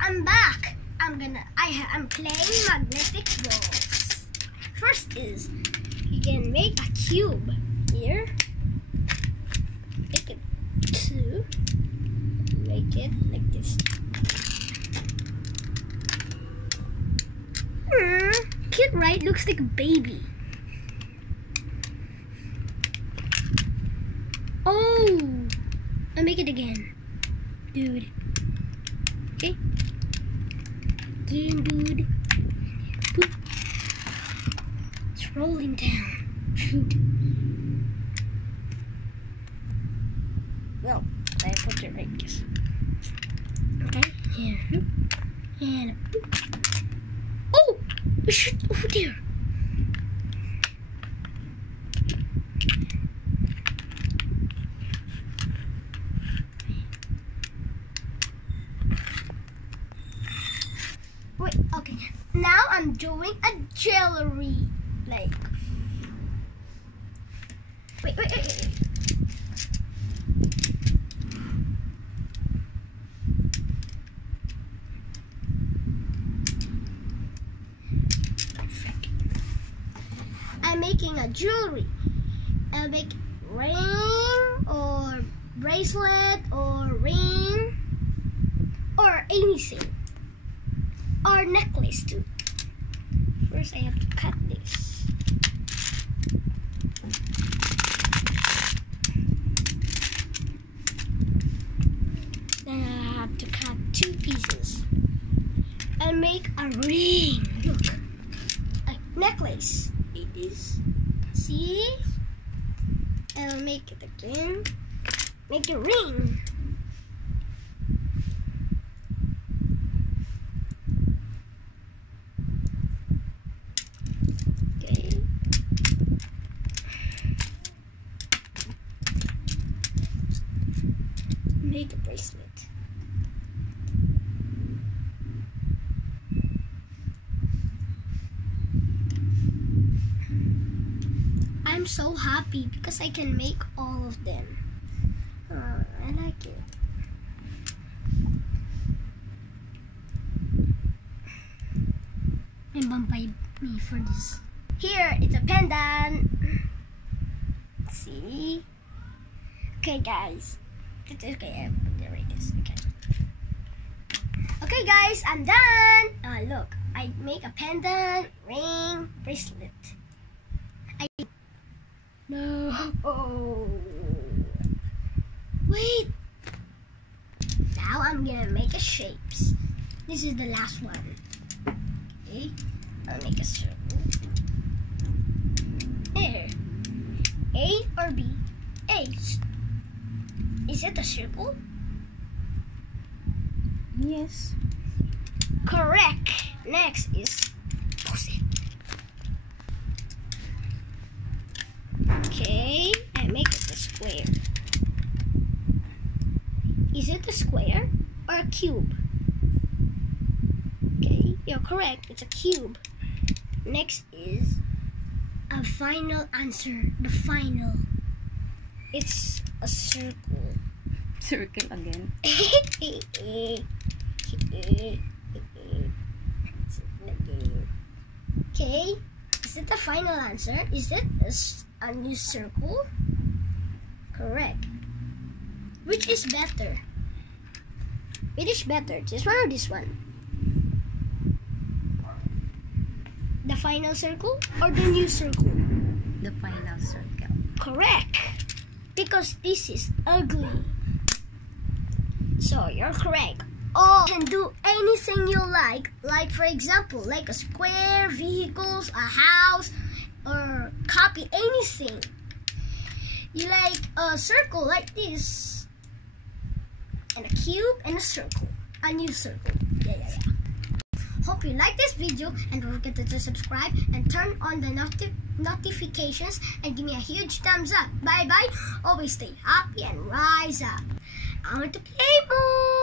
I'm back. I'm playing magnetic balls. First is you can make a cube here. Make it 2. Make it like this. Cute, right? Looks like a baby. Oh, I'll make it again, dude. Okay. Again, dude. Boop. It's rolling down. Shoot. Well, I put it right this. Okay. Here. And boop. Oh, we shoot over there. Wait, okay. Now I'm doing a jewelry. Like, wait. Perfect. I'm making a jewelry. I'll make ring or bracelet or ring or anything. Or necklace too. First I have to cut this. Then I have to cut 2 pieces and make a ring. Look, a necklace. It is. See? I'll make it again. Make a ring. Make a bracelet. I'm so happy because I can make all of them. I like it. My mom paid me for this. Here, it's a pendant. See? Okay, guys. It's okay, there it is. Okay guys, I'm done. Look, I make a pendant, ring, bracelet. No. Oh. Wait. Now I'm gonna make a shapes. This is the last one. Okay. I'll make a circle. There. A or B? A. Is it a circle? Yes. Correct. Next is pose it. Okay, I make it a square. Is it a square or a cube? Okay, you're correct. It's a cube. Next is a final answer. The final. It's a circle. Circle again. Okay, is it the final answer? Is it a new circle? Correct. Which is better? Which is better? This one or this one? The final circle or the new circle? The final circle. Correct. Because this is ugly. So you're correct. Oh, you can do anything you like for example, like a square, vehicles, a house, or copy anything. You like a circle like this, and a cube and a circle, a new circle. Yeah. Hope you like this video, and don't forget to subscribe and turn on the notifications and give me a huge thumbs up. Bye bye. Always stay happy and rise up. I want to play more.